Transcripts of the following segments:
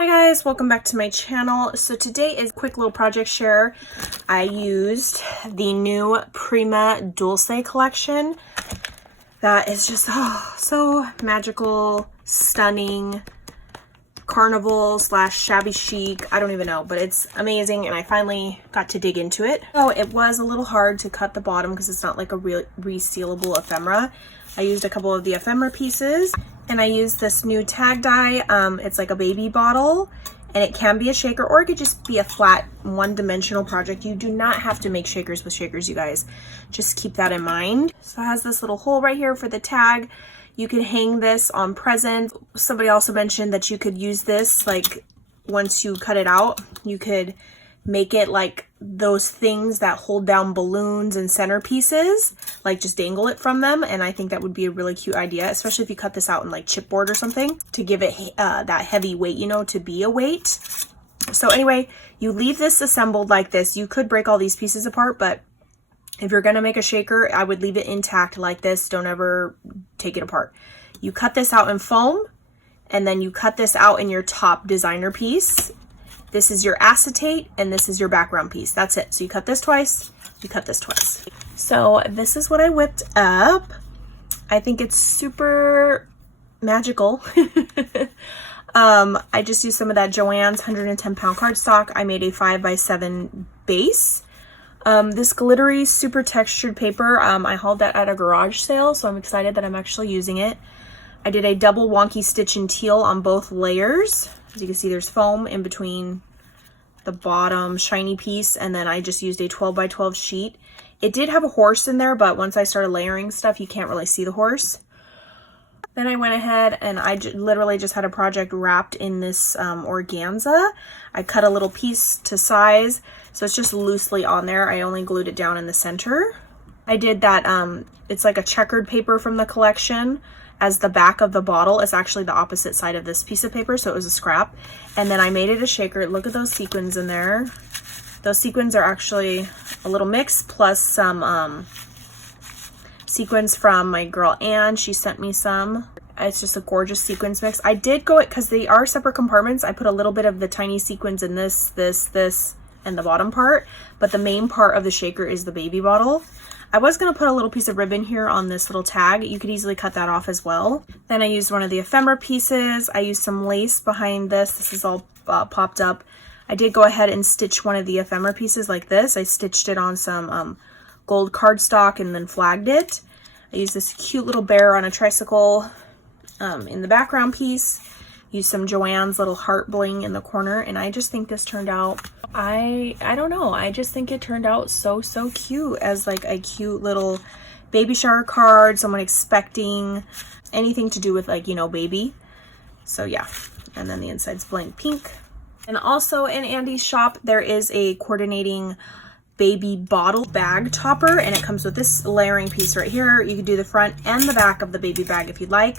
Hi guys, welcome back to my channel. So today is a quick little project share. I used the new Prima Dulce collection. That is just so magical, stunning, carnival slash shabby chic. I don't even know, but it's amazing and I finally got to dig into it. So it was a little hard to cut the bottom because it's not like a real resealable ephemera. I used a couple of the ephemera pieces and I used this new tag die. It's like a baby bottle and it can be a shaker or it could just be a flat one-dimensional project. You do not have to make shakers with shakers, you guys. Just keep that in mind. So it has this little hole right here for the tag. You could hang this on presents. Somebody also mentioned that you could use this, like once you cut it out, you could make it like those things that hold down balloons and centerpieces, like just dangle it from them. And I think that would be a really cute idea, especially if you cut this out in like chipboard or something to give it that heavy weight, you know, to be a weight. So anyway, you leave this assembled like this. You could break all these pieces apart, but if you're gonna make a shaker, I would leave it intact like this. Don't ever take it apart. You cut this out in foam and then you cut this out in your top designer piece. This is your acetate and this is your background piece. That's it. So you cut this twice, you cut this twice. So this is what I whipped up. I think it's super magical. I just used some of that Joann's 110 pound cardstock. I made a 5x7 base. This glittery, super textured paper, I hauled that at a garage sale, so I'm excited that I'm actually using it. I did a double wonky stitch in teal on both layers. As you can see, there's foam in between the bottom shiny piece, and then I just used a 12x12 sheet. It did have a horse in there, but once I started layering stuff, you can't really see the horse. Then I went ahead and I literally just had a project wrapped in this organza. I cut a little piece to size, so it's just loosely on there. I only glued it down in the center. I did that, it's like a checkered paper from the collection as the back of the bottle. It's actually the opposite side of this piece of paper, so it was a scrap. And then I made it a shaker. Look at those sequins in there. Those sequins are actually a little mix plus some sequins from my girl Anne. She sent me some. It's just a gorgeous sequins mix. I did go it because they are separate compartments. I put a little bit of the tiny sequins in this, and the bottom part, but the main part of the shaker is the baby bottle. I was going to put a little piece of ribbon here on this little tag. You could easily cut that off as well. Then I used one of the ephemera pieces. I used some lace behind this. This is all popped up. I did go ahead and stitch one of the ephemera pieces like this. I stitched it on some gold cardstock and then flagged it. I used this cute little bear on a tricycle in the background piece. Used some Joann's little heart bling in the corner, and I just think this turned out, I don't know, I just think it turned out so cute as like a cute little baby shower card, someone expecting anything to do with, like, you know, baby. So yeah, and then the inside's blank pink. And also in Andy's shop there is a coordinating baby bottle bag topper, and it comes with this layering piece right here. You could do the front and the back of the baby bag if you'd like.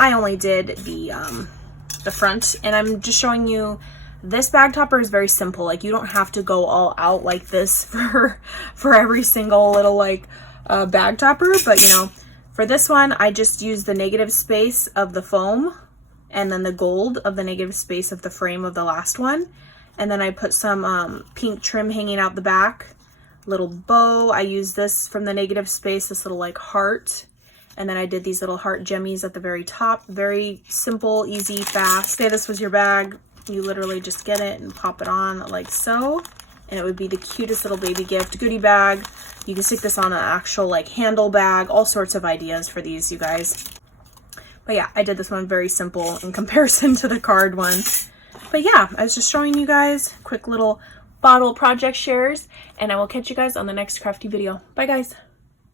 I only did the front, and I'm just showing you this bag topper is very simple. Like, you don't have to go all out like this for every single little like bag topper, but you know, for this one I just used the negative space of the foam and then the gold of the negative space of the frame of the last one, and then I put some pink trim hanging out the back, little bow. I used this from the negative space, this little like heart. And then I did these little heart jemmies at the very top. Very simple, easy, fast. Say this was your bag, you literally just get it and pop it on like so. And it would be the cutest little baby gift goodie bag. You can stick this on an actual like handle bag. All sorts of ideas for these, you guys. But yeah, I did this one very simple in comparison to the card one. But yeah, I was just showing you guys quick little bottle project shares. And I will catch you guys on the next crafty video. Bye guys.